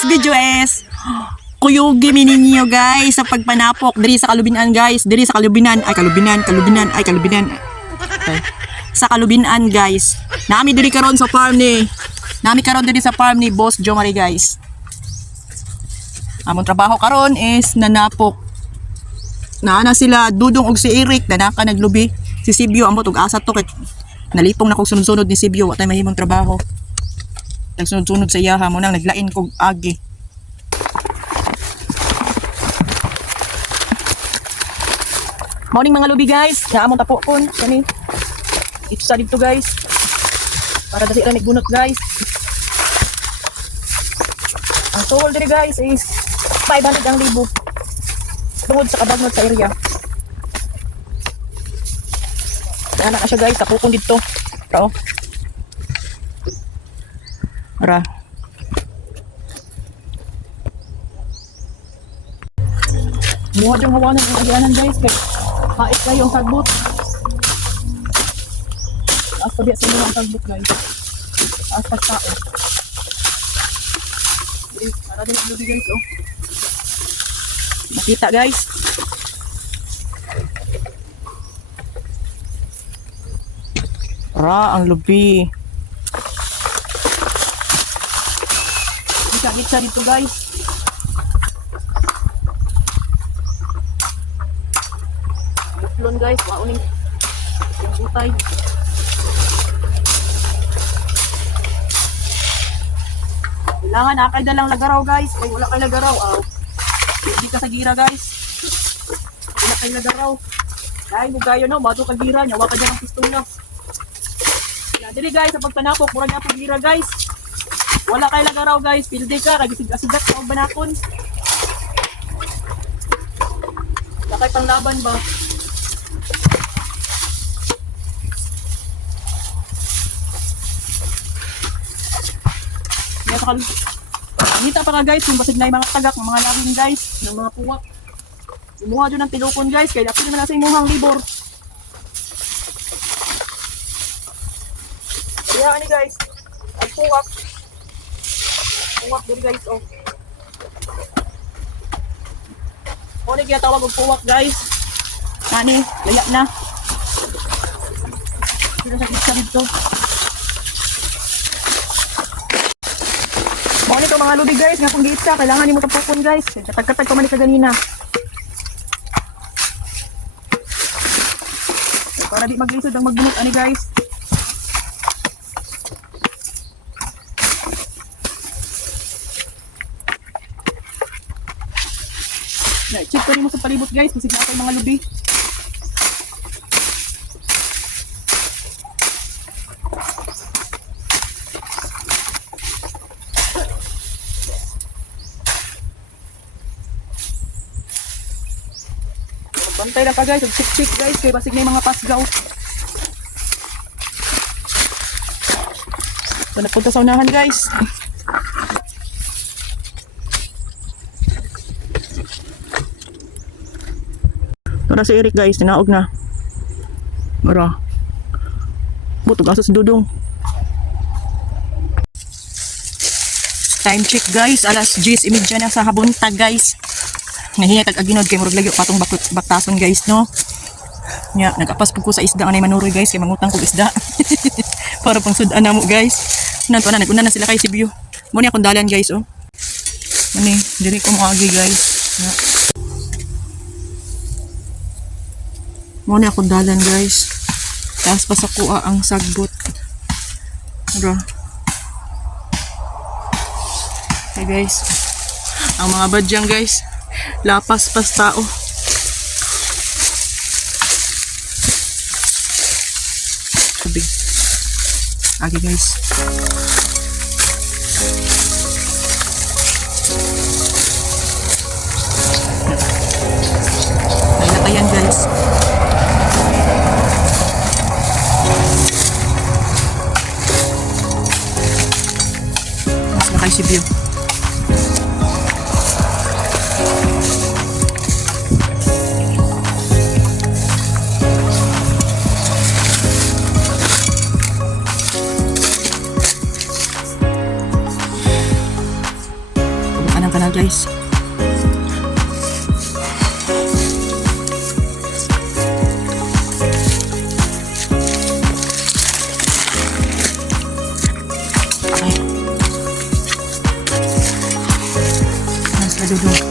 today's video is kuyugi mininyo guys sa pagpanapok diri sa Kalubinan guys, diri sa Kalubinan ay Kalubinan. Okay. Sa Kalubinan guys. Nami diri karon sa farm ni. Nami karon diri sa farm ni Boss Jo Marie guys. Among trabaho karon is nanapok. Naana sila Dudong og si Eric na naka naglubi. Si Sibyo amot og asa to kay nalipong na kog sunod-sunod ni Sibyo wa tay mahimong trabaho. Nagsunod-sunod sa iya ha mo nang naglain kog agi. Morning mga lubi guys, naamon tapo kon kani. Ito sa dito guys. Para dali ra nagbunot guys. Ang toll diri guys is 500 ang libo. Tungod sa kabagnot sa area. Ana na siya guys, tapukon dito. Ito. Ara. Muha diyang hawanan ang agyanan guys. Pait kayo ang sagbot. Taas pa biya sa inyo ang sagbot guys. Taas pa tao. Para din ang lubi guys oh. Makita guys. Ra ang lubi. Gitsa dito guys. Uplon guys, mauning yung butay. Kailangan nakay dalang lagaraw guys. Kaya wala kay lagaraw. Hindi ka sa gira guys. Wala kay lagaraw. Dahil mo kayo no, bato ka gira niya. Waka dyan ang pistola. Yan, dili guys, sa pagtanapok, mura niya po gira guys. Wala kay lagaraw guys. Pilde ka, kagisig-asigat sa banakon. Wala kay panglaban ba? Kita pa ka guys kung basig na yung mga tagak ng mga laging guys ng mga puwak. Imuha dyan ng tilukon guys kaya lapin naman nasa imuhang libor. Kaya ni guys ang puwak din guys oh. O ni kaya tawag ang puwak guys. Nani laya na. Dito sa isa dito. Mga nito mga lubi guys, nga kung giitsa, kailangan nyo matapukon guys. Katag-katag pa man ka ganina. Para di maglisod ang magbunot ani guys. Check ko rin mo sa palibot guys, kung sigla mga lubi. Bantay lang ka guys, check guys, kaya basig na yung mga pasgaw. So napunta sa unahan guys. Tara si Eric guys, tinaog na. Mara. Butog aso si Dudong. Time check guys, alas 10:30 na sa habuntag guys. Nahiya tag aginod kay murag lagyo patong baktason guys no. Nya nagapas pug ko sa isda anay manuroy guys kay mangutang kog isda. Para pang sudan na mo guys. Nanto na naguna na sila kay Sibyo. Mo ni akong dalan guys oh. Ani diri ko moagi guys. Nya. Mo ni akong dalan guys. Taas pa sa kuha ang sagbot. Bro. Hey guys. Ang mga badyang guys. Lapas pas tao. Tubig. Agi guys. Nailatayan guys. Mas na kay Sibyo. na ka na guys. Ay. Mas nadudong.